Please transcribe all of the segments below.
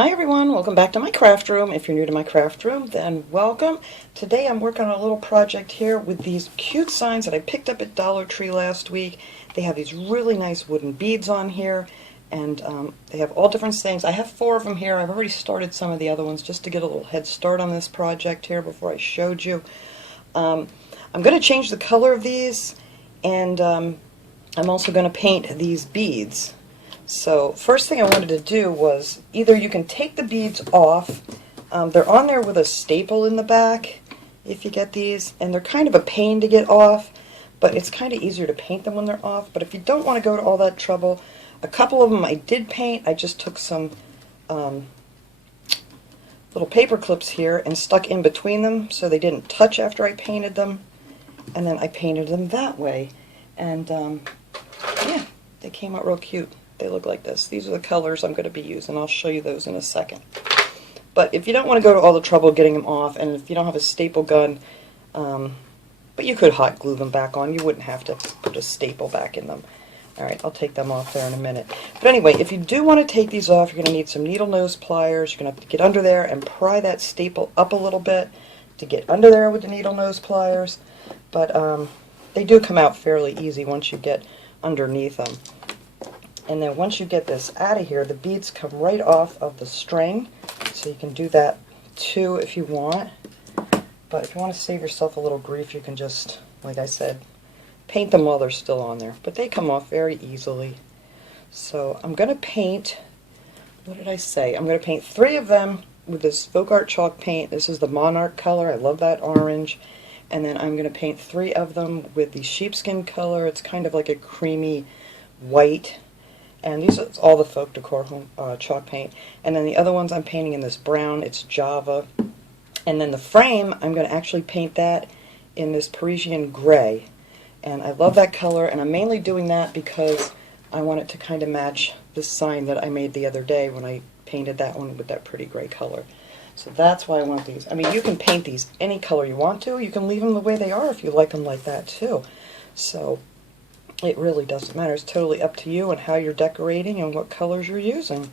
Hi everyone, welcome back to my craft room. If you're new to my craft room, then welcome. Today I'm working on a little project here with these cute signs that I picked up at Dollar Tree last week. They have these really nice wooden beads on here, and they have all different things. I have 4 of them here. I've already started some of the other ones just to get a little head start on this project here before I showed you. I'm going to change the color of these, and I'm also going to paint these beads. So first thing I wanted to do was either you can take the beads off. They're on there with a staple in the back if you get these, and they're kind of a pain to get off, but it's kind of easier to paint them when they're off. But if you don't want to go to all that trouble, a couple of them I did paint. I just took some little paper clips here and stuck in between them so they didn't touch after I painted them, and then I painted them that way, and yeah, they came out real cute. They look like this. These are the colors I'm going to be using. I'll show you those in a second. But if you don't want to go to all the trouble getting them off, and if you don't have a staple gun, but you could hot glue them back on. You wouldn't have to put a staple back in them. Alright, I'll take them off there in a minute. But anyway, if you do want to take these off, you're going to need some needle nose pliers. You're going to have to get under there and pry that staple up a little bit to get under there with the needle nose pliers. But they do come out fairly easy once you get underneath them. And then once you get this out of here, the beads come right off of the string, so you can do that too if you want. But if you want to save yourself a little grief, you can just, like I said, paint them while they're still on there. But they come off very easily. So I'm going to paint, what did I say? I'm going to paint 3 of them with this Folk Art chalk paint. This is the Monarch color. I love that orange. And then I'm going to paint 3 of them with the sheepskin color. It's kind of like a creamy white. And these are all the Folk Decor chalk paint. And then the other ones I'm painting in this brown, it's Java. And then the frame, I'm going to actually paint that in this Parisian gray. And I love that color, and I'm mainly doing that because I want it to kind of match the sign that I made the other day when I painted that one with that pretty gray color. So that's why I want these. I mean, you can paint these any color you want to. You can leave them the way they are if you like them like that too. So it really doesn't matter. It's totally up to you and how you're decorating and what colors you're using.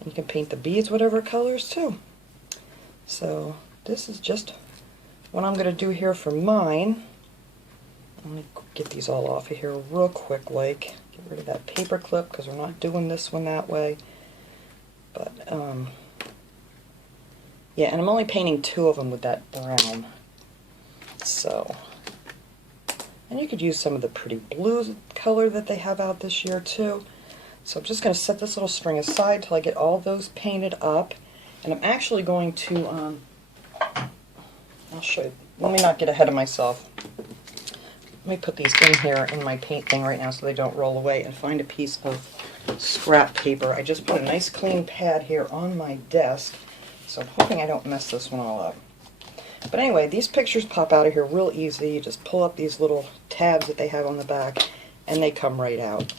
And you can paint the beads whatever colors too. So this is just what I'm going to do here for mine. Let me get these all off of here real quick, like get rid of that paper clip because we're not doing this one that way. But yeah, and I'm only painting 2 of them with that brown. So, and you could use some of the pretty blue color that they have out this year too. So I'm just going to set this little string aside till I get all those painted up. And I'm actually going to, I'll show you. Let me not get ahead of myself. Let me put these in here in my paint thing right now so they don't roll away, and find a piece of scrap paper. I just put a nice clean pad here on my desk, so I'm hoping I don't mess this one all up. But anyway, these pictures pop out of here real easy. You just pull up these little tabs that they have on the back, and they come right out.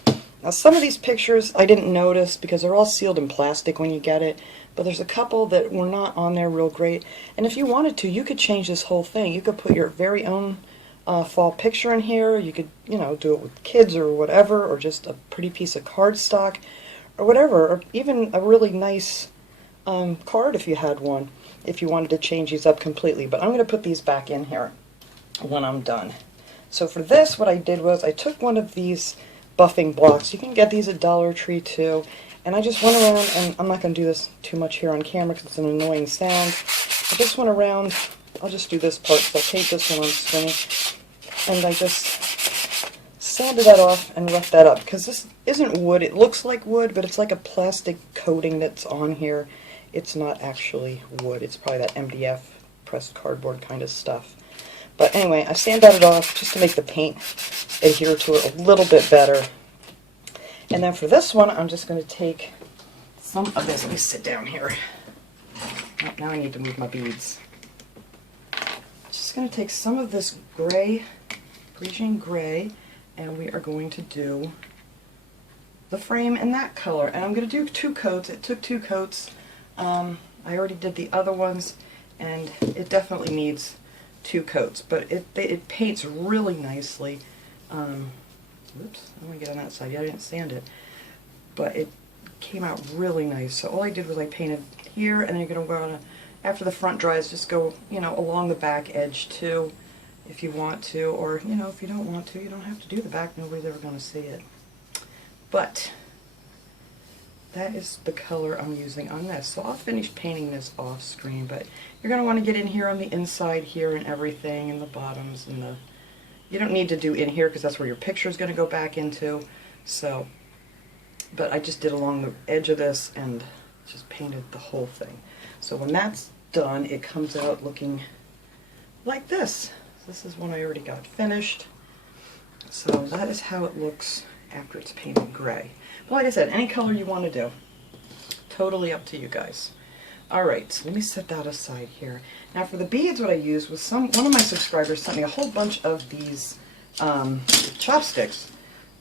Now some of these pictures I didn't notice because they're all sealed in plastic when you get it, but there's a couple that were not on there real great. And if you wanted to, you could change this whole thing. You could put your very own fall picture in here. You could, you know, do it with kids or whatever, or just a pretty piece of cardstock or whatever, or even a really nice card if you had one, if you wanted to change these up completely. But I'm going to put these back in here when I'm done. So for this, what I did was I took one of these buffing blocks. You can get these at Dollar Tree too. And I just went around, and I'm not going to do this too much here on camera because it's an annoying sound. I just went around, I'll just do this part, so I'll paint this one on screen. And I just sanded that off and roughed that up, because this isn't wood. It looks like wood, but it's like a plastic coating that's on here. It's not actually wood. It's probably that MDF pressed cardboard kind of stuff. But anyway, I sanded it off just to make the paint adhere to it a little bit better. And then for this one, I'm just going to take some of this. Let me sit down here. Oh, now I need to move my beads. Just going to take some of this gray, Parisian gray, and we are going to do the frame in that color. And I'm going to do 2 coats. It took 2 coats. I already did the other ones, and it definitely needs 2 coats. But it paints really nicely. Whoops, I'm going to get on that side. Yeah, I didn't sand it. But it came out really nice. So all I did was I painted here, and then you're going to go to, after the front dries, just go, you know, along the back edge too, if you want to, or, you know, if you don't want to, you don't have to do the back. Nobody's ever going to see it. But that is the color I'm using on this. So I'll finish painting this off screen, but you're going to want to get in here on the inside here and everything, and the bottoms, and the, you don't need to do in here because that's where your picture is going to go back into. So, but I just did along the edge of this and just painted the whole thing. So when that's done, it comes out looking like this. This is one I already got finished. So that is how it looks after it's painted gray. But like I said, any color you want to do. Totally up to you guys. Alright, so let me set that aside here. Now for the beads, what I used was one of my subscribers sent me a whole bunch of these chopsticks.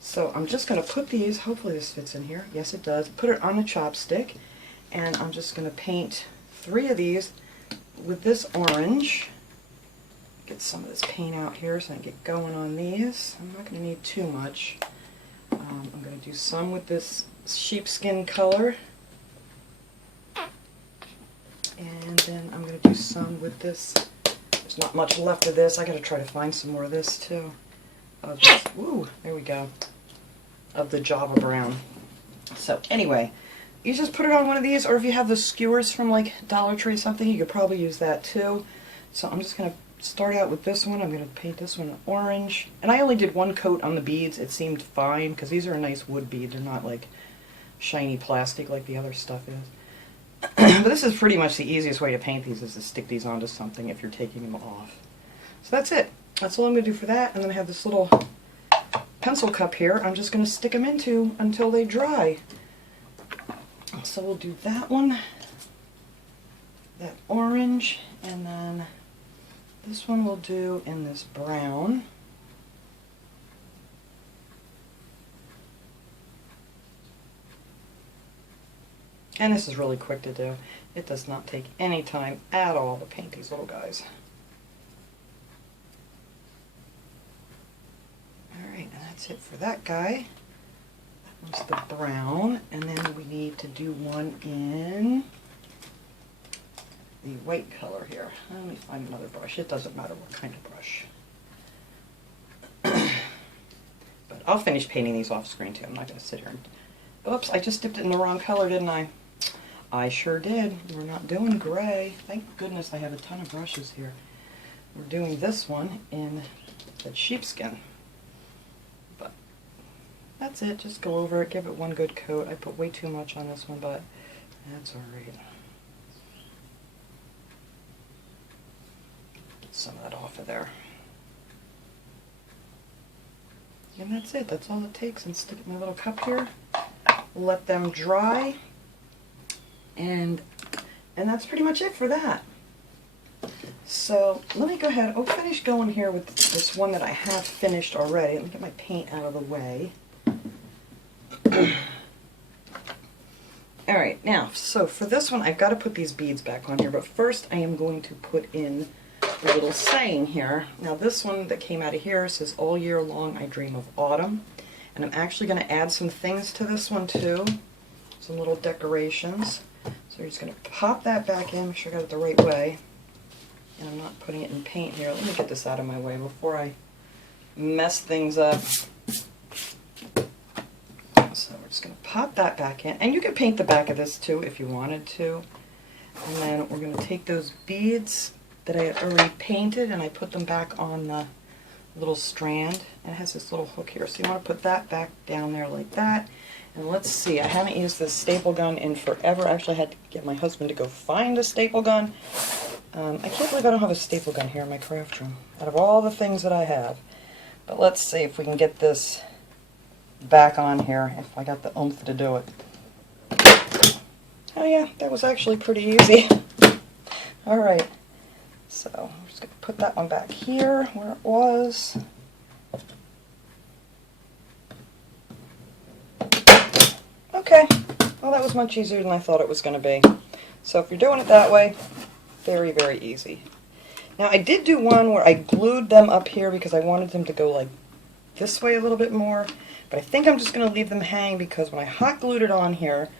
So I'm just going to put these, hopefully this fits in here. Yes, it does. Put it on the chopstick, and I'm just going to paint 3 of these with this orange. Get some of this paint out here so I can get going on these. I'm not going to need too much. I'm going to do some with this sheepskin color. And then I'm going to do some with this. There's not much left of this. I got to try to find some more of this too. Ooh, there we go. Of the Java brown. So anyway, you just put it on one of these, or if you have the skewers from like Dollar Tree or something, you could probably use that too. So I'm just going to start out with this one. I'm going to paint this one orange. And I only did 1 coat on the beads. It seemed fine because these are a nice wood bead. They're not like shiny plastic like the other stuff is. But this is pretty much the easiest way to paint these, is to stick these onto something if you're taking them off. So that's it. That's all I'm going to do for that. And then I have this little pencil cup here. I'm just going to stick them into until they dry. So we'll do that one, that orange, and then this one we'll do in this brown. And this is really quick to do. It does not take any time at all to paint these little guys. Alright, and that's it for that guy. That one's the brown. And then we need to do one in the white color here. Let me find another brush. It doesn't matter what kind of brush. But I'll finish painting these off screen too. I'm not going to sit here and... Oops, I just dipped it in the wrong color, didn't I? I sure did. We're not doing gray. Thank goodness I have a ton of brushes here. We're doing this one in the sheepskin. But that's it. Just go over it. Give it one good coat. I put way too much on this one, but that's alright. Get some of that off of there. And that's it. That's all it takes. And stick it in my little cup here. Let them dry. And that's pretty much it for that. So let me go ahead. I'll finish going here with this one that I have finished already. Let me get my paint out of the way. Alright, now, so for this one I've got to put these beads back on here, but first I am going to put in a little saying here. Now this one that came out of here says, "All year long I dream of autumn." And I'm actually going to add some things to this one too. Some little decorations. So you're just going to pop that back in, make sure I got it the right way. And I'm not putting it in paint here. Let me get this out of my way before I mess things up. So we're just going to pop that back in. And you can paint the back of this too if you wanted to. And then we're going to take those beads that I had already painted and I put them back on the little strand. And it has this little hook here. So you want to put that back down there like that. And let's see, I haven't used this staple gun in forever. Actually, I had to get my husband to go find a staple gun. I can't believe I don't have a staple gun here in my craft room, out of all the things that I have. But let's see if we can get this back on here, if I got the oomph to do it. Oh yeah, that was actually pretty easy. Alright, so I'm just going to put that one back here where it was. Okay, well that was much easier than I thought it was going to be. So if you're doing it that way, very, very easy. Now I did do one where I glued them up here because I wanted them to go like this way a little bit more, but I think I'm just going to leave them hang because when I hot glued it on here,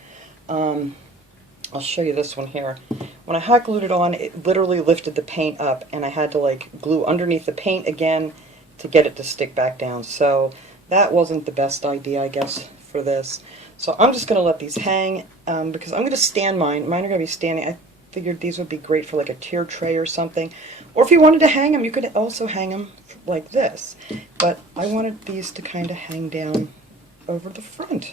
I'll show you this one here. When I hot glued it on, it literally lifted the paint up, and I had to like glue underneath the paint again to get it to stick back down. So that wasn't the best idea, I guess, for this. So I'm just going to let these hang because I'm going to stand mine. Mine are going to be standing. I figured these would be great for like a tier tray or something. Or if you wanted to hang them, you could also hang them like this. But I wanted these to kind of hang down over the front.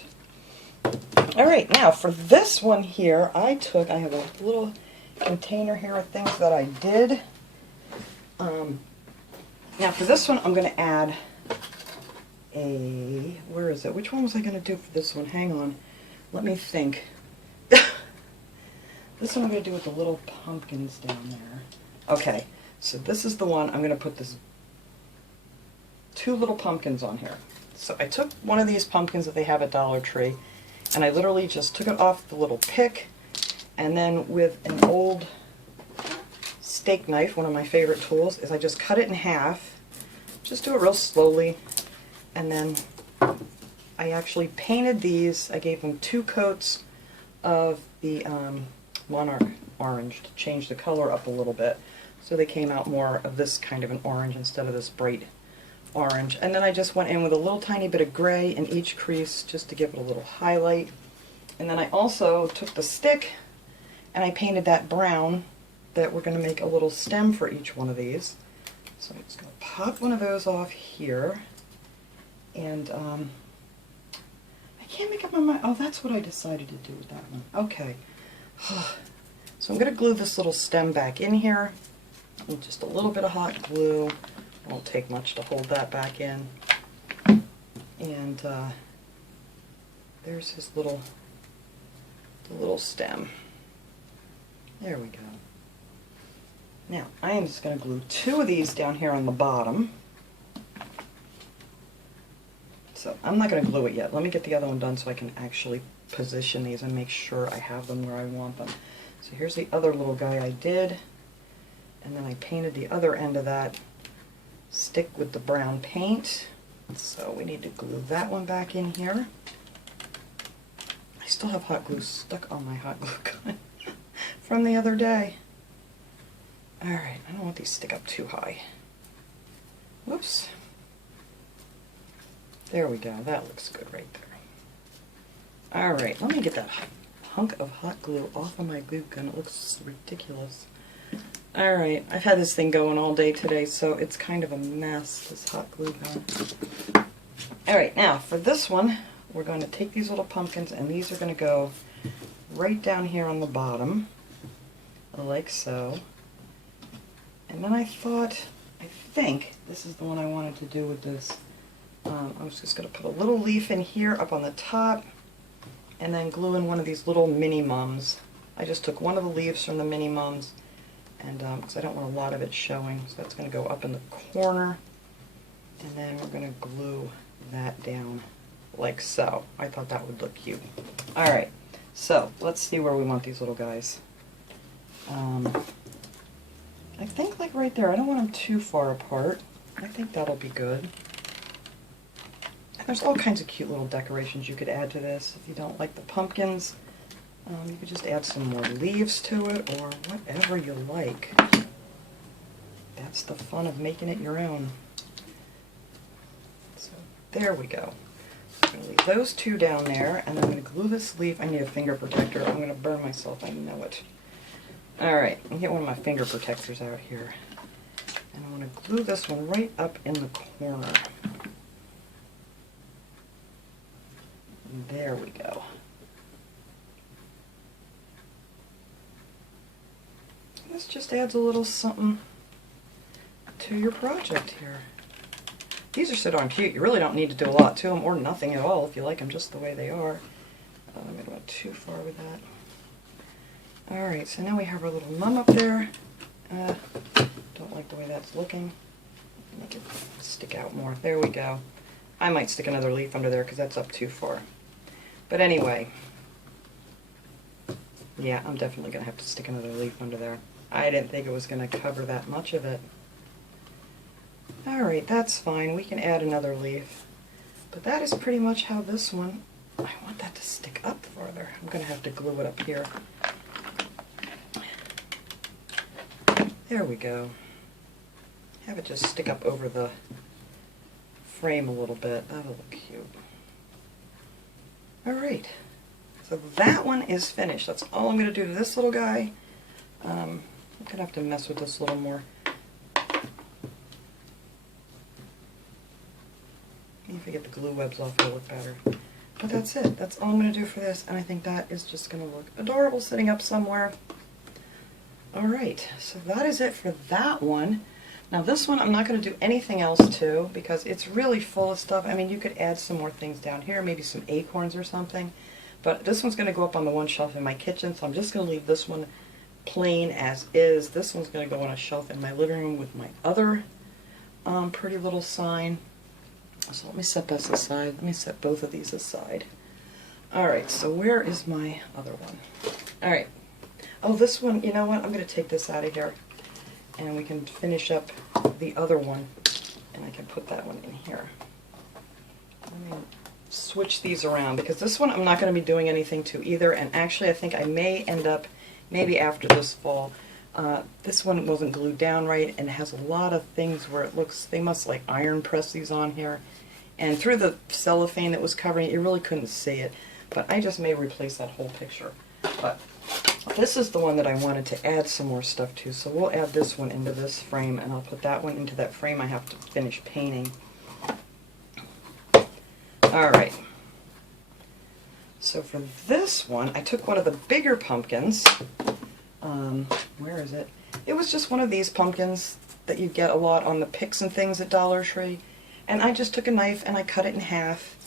Alright, now for this one here, I have a little container here of things that I did. Now for this one, I'm going to add where is it? Which one was I going to do for this one? Hang on. Let me think. This one I'm going to do with the little pumpkins down there. Okay, so this is the one I'm going to put two little pumpkins on here. So I took one of these pumpkins that they have at Dollar Tree, and I literally just took it off the little pick, and then with an old steak knife, one of my favorite tools, is I just cut it in half. Just do it real slowly, and then I actually painted these. I gave them 2 coats of the Monarch orange to change the color up a little bit, so they came out more of this kind of an orange instead of this bright orange. And then I just went in with a little tiny bit of gray in each crease just to give it a little highlight. And then I also took the stick and I painted that brown that we're going to make a little stem for each one of these. So I'm just going to pop one of those off here. And I can't make up my mind. Oh, that's what I decided to do with that one. Okay. So I'm going to glue this little stem back in here with just a little bit of hot glue. Won't take much to hold that back in. And there's his little stem. There we go. Now I am just going to glue 2 of these down here on the bottom. So I'm not going to glue it yet. Let me get the other one done so I can actually position these and make sure I have them where I want them. So here's the other little guy I did, and then I painted the other end of that stick with the brown paint. So we need to glue that one back in here. I still have hot glue stuck on my hot glue gun from the other day. Alright, I don't want these to stick up too high. Whoops. There we go, that looks good right there. Alright, let me get that hunk of hot glue off of my glue gun. It looks ridiculous. Alright, I've had this thing going all day today, so it's kind of a mess, this hot glue gun. Alright, now for this one, we're going to take these little pumpkins, and these are going to go right down here on the bottom, like so. And then I think this is the one I wanted to do with this. I was just going to put a little leaf in here up on the top, and then glue in one of these little mini mums. I just took one of the leaves from the mini mums, and because I don't want a lot of it showing, so that's going to go up in the corner, and then we're going to glue that down like so. I thought that would look cute. Alright, so let's see where we want these little guys. I think like right there. I don't want them too far apart. I think that'll be good. And there's all kinds of cute little decorations you could add to this. If you don't like the pumpkins, you could just add some more leaves to it, or whatever you like. That's the fun of making it your own. So there we go. So I'm going to leave those 2 down there, and I'm going to glue this leaf. I need a finger protector. I'm going to burn myself, I know it. Alright, I'm going to get one of my finger protectors out here. And I'm going to glue this one right up in the corner. There we go. This just adds a little something to your project here. These are so darn cute. You really don't need to do a lot to them, or nothing at all if you like them just the way they are. I'm going to go too far with that. Alright, so now we have our little mum up there. Don't like the way that's looking. Make it stick out more. There we go. I might stick another leaf under there because that's up too far. But anyway, yeah, I'm definitely going to have to stick another leaf under there. I didn't think it was going to cover that much of it. Alright, that's fine. We can add another leaf. But that is pretty much how this one I want that to stick up farther. I'm going to have to glue it up here. There we go. Have it just stick up over the frame a little bit. That'll look cute. Alright, so that one is finished. That's all I'm going to do to this little guy. I'm going to have to mess with this a little more. If I get the glue webs off, it'll look better. But that's it. That's all I'm going to do for this, and I think that is just going to look adorable sitting up somewhere. Alright, so that is it for that one. Now this one I'm not going to do anything else to because it's really full of stuff. I mean, you could add some more things down here, maybe some acorns or something. But this one's going to go up on the one shelf in my kitchen, so I'm just going to leave this one plain as is. This one's going to go on a shelf in my living room with my other pretty little sign. So let me set this aside. Let me set both of these aside. Alright, so where is my other one? Alright. Oh, this one, you know what? I'm going to take this out of here. And we can finish up the other one. And I can put that one in here. Let me switch these around because this one I'm not going to be doing anything to either. And actually I think I may end up, maybe after this fall, this one wasn't glued down right and it has a lot of things where it looks, they must like iron press these on here. And through the cellophane that was covering it, you really couldn't see it. But I just may replace that whole picture. But this is the one that I wanted to add some more stuff to, so we'll add this one into this frame, and I'll put that one into that frame I have to finish painting. Alright, so for this one, I took one of the bigger pumpkins. Where is it? It was just one of these pumpkins that you get a lot on the picks and things at Dollar Tree, and I just took a knife and I cut it in half.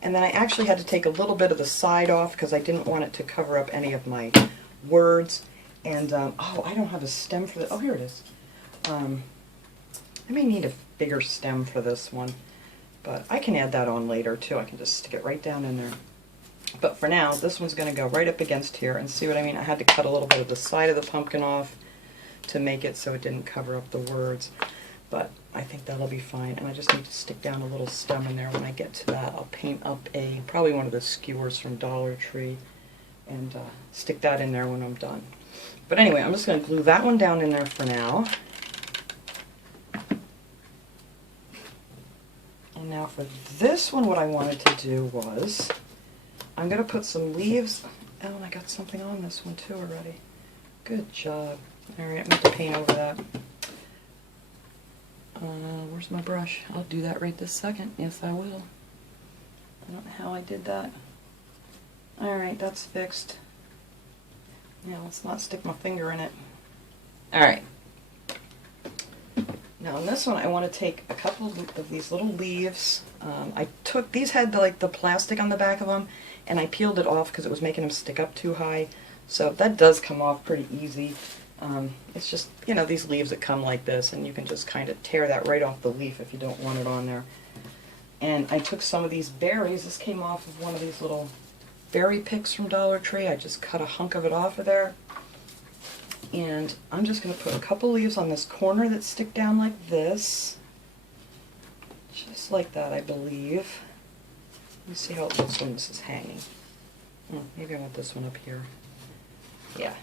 And then I actually had to take a little bit of the side off because I didn't want it to cover up any of my words. And, oh, I don't have a stem for this. Oh, here it is. I may need a bigger stem for this one. But I can add that on later, too. I can just stick it right down in there. But for now, this one's going to go right up against here. And see what I mean? I had to cut a little bit of the side of the pumpkin off to make it so it didn't cover up the words. But I think that'll be fine, and I just need to stick down a little stem in there. When I get to that, I'll paint up probably one of the skewers from Dollar Tree and stick that in there when I'm done. But anyway, I'm just going to glue that one down in there for now. And now for this one, what I wanted to do was, I'm going to put some leaves. Oh, and I got something on this one too already. Good job. Alright, I'm going to paint over that. Where's my brush? I'll do that right this second. Yes, I will. I don't know how I did that. Alright, that's fixed. Now, let's not stick my finger in it. Alright. Now, on this one, I want to take a couple of these little leaves. These had the plastic on the back of them, and I peeled it off because it was making them stick up too high. So that does come off pretty easy. It's just, you know, these leaves that come like this, and you can just kind of tear that right off the leaf if you don't want it on there. And I took some of these berries. This came off of one of these little berry picks from Dollar Tree. I just cut a hunk of it off of there. And I'm just going to put a couple leaves on this corner that stick down like this. Just like that, I believe. Let me see how it looks when this is hanging. Maybe I want this one up here. Yeah.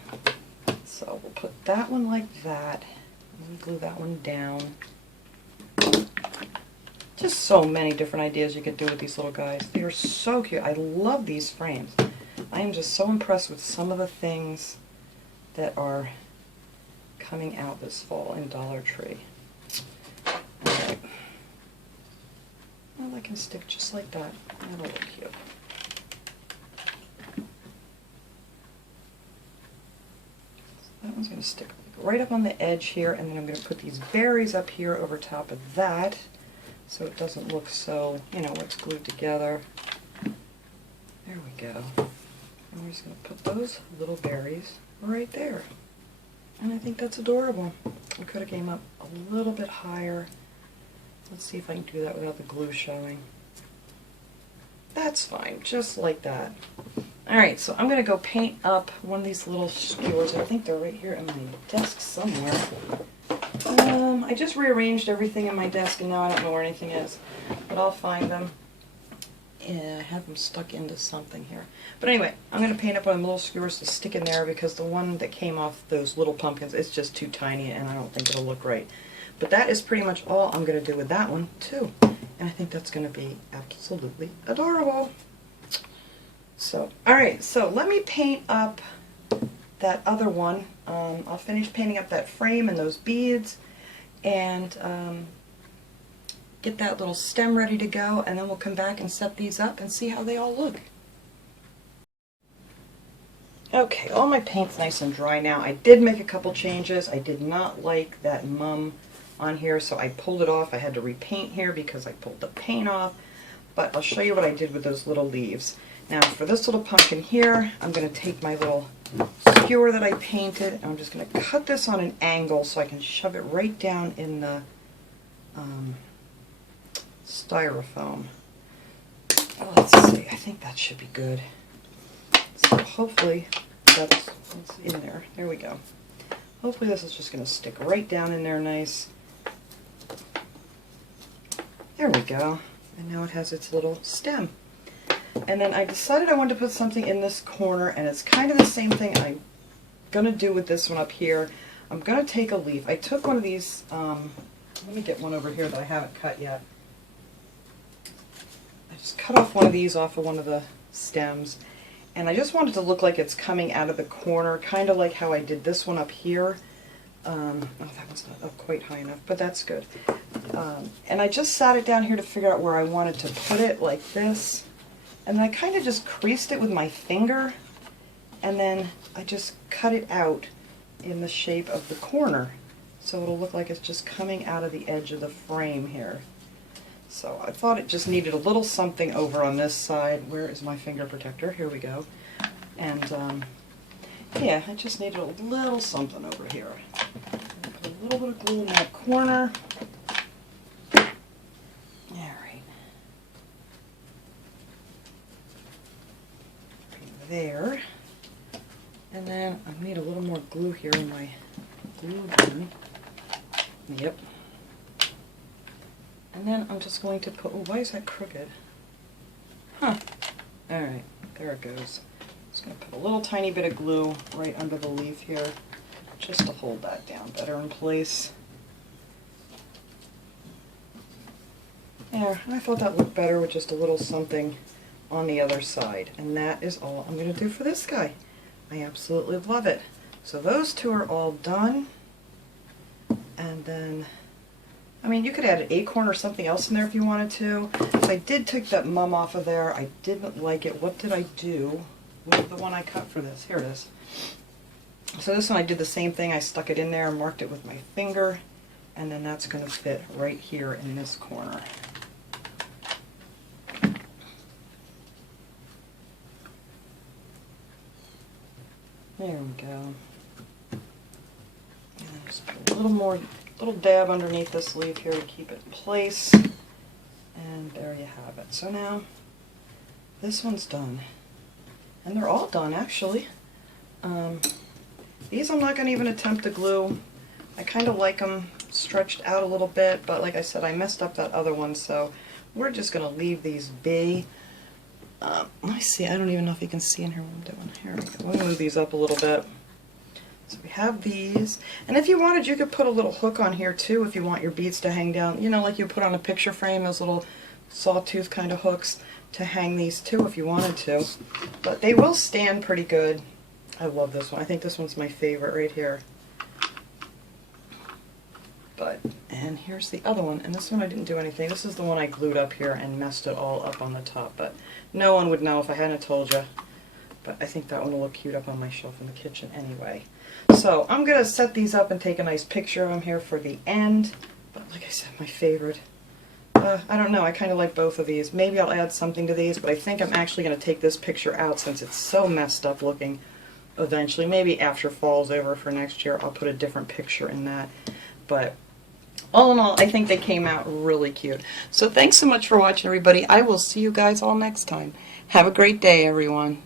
So we'll put that one like that, and glue that one down. Just so many different ideas you could do with these little guys. They are so cute. I love these frames. I am just so impressed with some of the things that are coming out this fall in Dollar Tree. Alright. Well, I can stick just like that. That'll look cute. That one's going to stick right up on the edge here, and then I'm going to put these berries up here over top of that so it doesn't look so, you know, where it's glued together. There we go. And we're just going to put those little berries right there. And I think that's adorable. I could have came up a little bit higher. Let's see if I can do that without the glue showing. That's fine, just like that. Alright, so I'm going to go paint up one of these little skewers. I think they're right here in my desk somewhere. I just rearranged everything in my desk and now I don't know where anything is. But I'll find them. have them stuck into something here. But anyway, I'm going to paint up on little skewers to stick in there because the one that came off those little pumpkins, it's just too tiny and I don't think it'll look right. But that is pretty much all I'm going to do with that one too. And I think that's going to be absolutely adorable. So, alright, so let me paint up that other one. I'll finish painting up that frame and those beads and get that little stem ready to go, and then we'll come back and set these up and see how they all look. Okay, all my paint's nice and dry now. I did make a couple changes. I did not like that mum on here, so I pulled it off. I had to repaint here because I pulled the paint off, but I'll show you what I did with those little leaves. Now for this little pumpkin here, I'm going to take my little skewer that I painted, and I'm just going to cut this on an angle so I can shove it right down in the styrofoam. Oh, let's see, I think that should be good. So hopefully that's in there. There we go. Hopefully this is just going to stick right down in there nice. There we go. And now it has its little stem. And then I decided I wanted to put something in this corner, and it's kind of the same thing I'm going to do with this one up here. I'm going to take a leaf. I took one of these, let me get one over here that I haven't cut yet. I just cut off one of these off of one of the stems, and I just wanted to look like it's coming out of the corner, kind of like how I did this one up here. Oh, that one's not up quite high enough, but that's good. And I just sat it down here to figure out where I wanted to put it, like this. And then I kind of just creased it with my finger, and then I just cut it out in the shape of the corner. So it'll look like it's just coming out of the edge of the frame here. So I thought it just needed a little something over on this side. Where is my finger protector? Here we go. And yeah, I just needed a little something over here. Put a little bit of glue in that corner. There, and then I need a little more glue here in my glue gun. Yep. And then I'm just going to put, oh, why is that crooked? Huh. Alright, there it goes. Just going to put a little tiny bit of glue right under the leaf here, just to hold that down better in place. There, and I thought that looked better with just a little something on the other side. And that is all I'm going to do for this guy. I absolutely love it. So those two are all done. And then, I mean, you could add an acorn or something else in there if you wanted to. So I did take that mum off of there. I didn't like it. What did I do with the one I cut for this? Here it is. So this one I did the same thing. I stuck it in there and marked it with my finger. And then that's going to fit right here in this corner. There we go. And then just put a little more, little dab underneath this leaf here to keep it in place. And there you have it. So now, this one's done. And they're all done, actually. These I'm not going to even attempt to glue. I kind of like them stretched out a little bit, but like I said, I messed up that other one, so we're just going to leave these be. Let me see, I don't even know if you can see in here what I'm doing. Here we go. Let me move these up a little bit. So we have these, and if you wanted, you could put a little hook on here too if you want your beads to hang down, you know, like you put on a picture frame, those little sawtooth kind of hooks to hang these too if you wanted to. But they will stand pretty good. I love this one. I think this one's my favorite right here. But, and here's the other one, and this one I didn't do anything. This is the one I glued up here and messed it all up on the top, but no one would know if I hadn't told you. But I think that one will look cute up on my shelf in the kitchen anyway. So I'm going to set these up and take a nice picture of them here for the end. But like I said, my favorite. I don't know, I kind of like both of these. Maybe I'll add something to these, but I think I'm actually going to take this picture out since it's so messed up looking eventually. Maybe after fall's over for next year, I'll put a different picture in that. But all in all, I think they came out really cute. So thanks so much for watching, everybody. I will see you guys all next time. Have a great day, everyone.